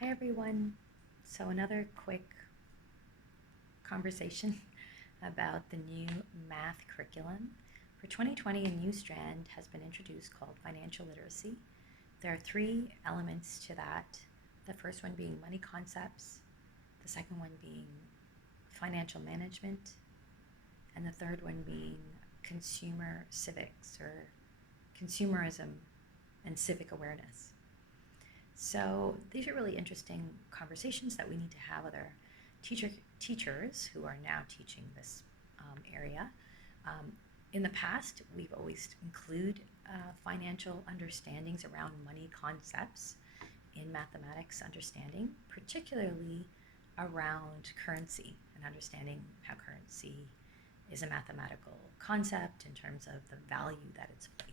Hi everyone. So another quick conversation about the new math curriculum. For 2020, a new strand has been introduced called financial literacy. There are three elements to that. The first one being money concepts, the second one being financial management, and the third one being consumer civics or consumerism and civic awareness. So these are really interesting conversations that we need to have with our teacher, teachers who are now teaching this area. Um, in the past, we've always included financial understandings around money concepts in mathematics understanding, particularly around currency and understanding how currency is a mathematical concept in terms of the value that it's placed.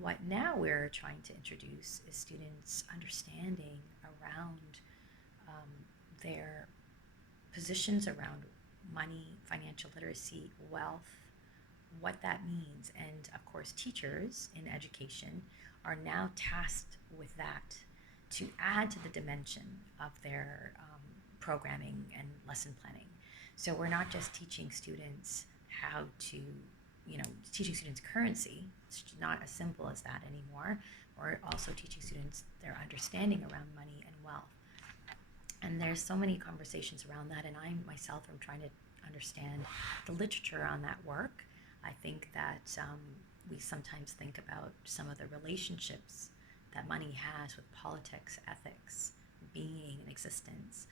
What now we're trying to introduce is students' understanding around um, their positions around money, financial literacy, wealth, what that means. And of course, teachers in education are now tasked with that to add to the dimension of their programming and lesson planning. So we're not just teaching students how to, teaching students currency. It's not as simple as that anymore. We're also teaching students their understanding around money and wealth. And there's so many conversations around that, and I myself am trying to understand the literature on that work. I think that we sometimes think about some of the relationships that money has with politics, ethics, being and existence,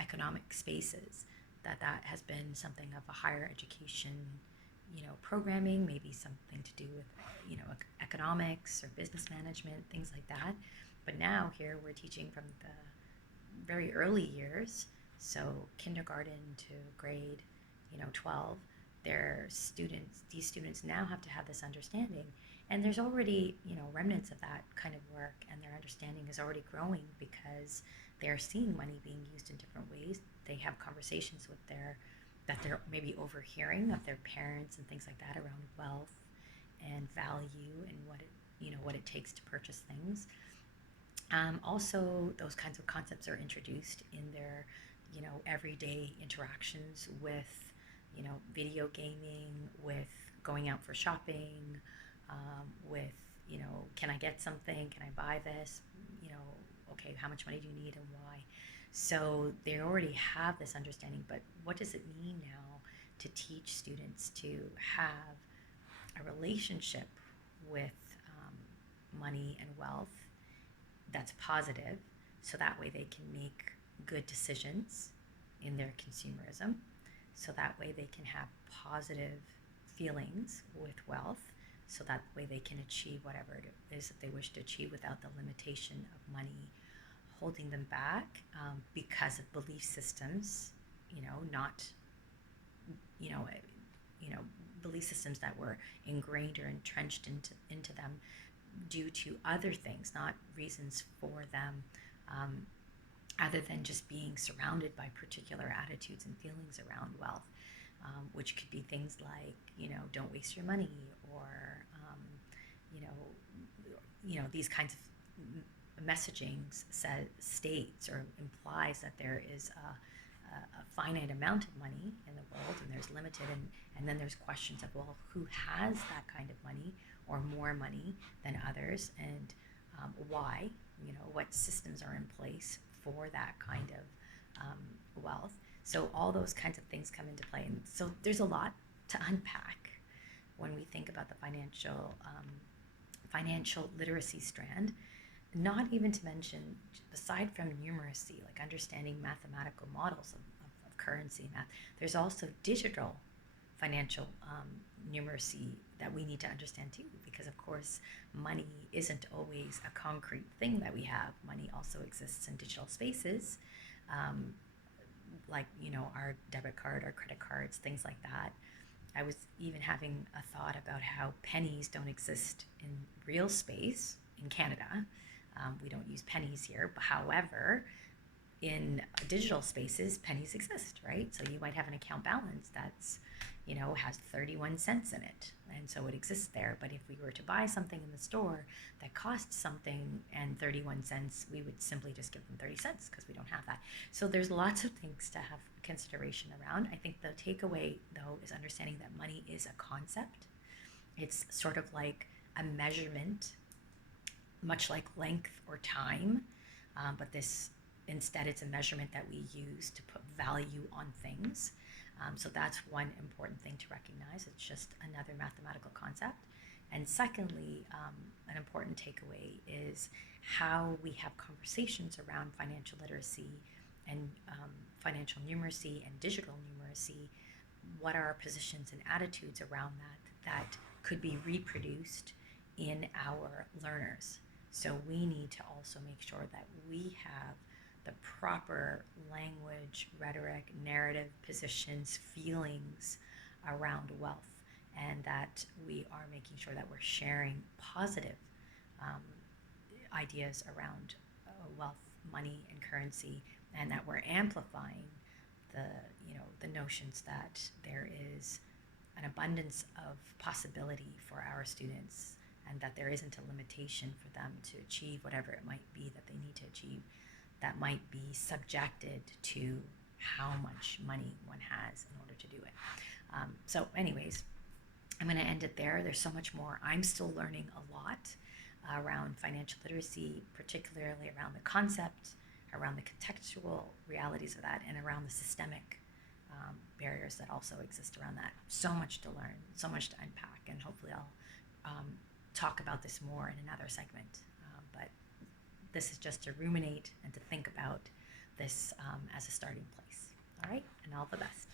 economic spaces, that has been something of a higher education, programming, maybe something to do with, economics or business management, things like that. But now here we're teaching from the very early years, so kindergarten to grade, 12. These students now have to have this understanding, and there's already, remnants of that kind of work, and their understanding is already growing because they're seeing money being used in different ways. They have conversations with that they're maybe overhearing of their parents and things like that around wealth and value and what it takes to purchase things. Also, those kinds of concepts are introduced in their, everyday interactions with, video gaming, with going out for shopping, with, can I get something? Can I buy this? Okay, how much money do you need and why? So they already have this understanding, but what does it mean now to teach students to have a relationship with money and wealth that's positive, so that way they can make good decisions in their consumerism, so that way they can have positive feelings with wealth, so that way they can achieve whatever it is that they wish to achieve without the limitation of money holding them back, because of belief systems, not, you know, you know, belief systems that were ingrained or entrenched into them due to other things, not reasons for them, um, other than just being surrounded by particular attitudes and feelings around wealth, which could be things like, don't waste your money, or, you know, these kinds of messagings states or implies that there is a finite amount of money in the world, and there's limited, and then there's questions of, well, who has that kind of money or more money than others, and why, what systems are in place for that kind of wealth. So all those kinds of things come into play, and so there's a lot to unpack when we think about the financial literacy strand. Not even to mention, aside from numeracy, like understanding mathematical models of currency math, there's also digital financial numeracy that we need to understand too, because of course money isn't always a concrete thing that we have. Money also exists in digital spaces, like, our debit card, our credit cards, things like that. I was even having a thought about how pennies don't exist in real space in Canada. We don't use pennies here. However, in digital spaces, pennies exist, right? So you might have an account balance that's, has 31 cents in it. And so it exists there. But if we were to buy something in the store that costs something and 31 cents, we would simply just give them 30 cents because we don't have that. So there's lots of things to have consideration around. I think the takeaway, though, is understanding that money is a concept. It's sort of like a measurement, much like length or time, but this instead it's a measurement that we use to put value on things. So that's one important thing to recognize. It's just another mathematical concept. And secondly, an important takeaway is how we have conversations around financial literacy and financial numeracy and digital numeracy. What are our positions and attitudes around that could be reproduced in our learners? So we need to also make sure that we have the proper language, rhetoric, narrative, positions, feelings around wealth, and that we are making sure that we're sharing positive um, ideas around wealth, money, and currency, and that we're amplifying the the notions that there is an abundance of possibility for our students, and that there isn't a limitation for them to achieve whatever it might be that they need to achieve, that might be subjected to how much money one has in order to do it. So anyways, I'm going to end it there. There's so much more. I'm still learning a lot around financial literacy, particularly around the concept, around the contextual realities of that, and around the systemic barriers that also exist around that. So much to learn, so much to unpack, and hopefully I'll talk about this more in another segment. But this is just to ruminate and to think about this as a starting place. All right, and all the best.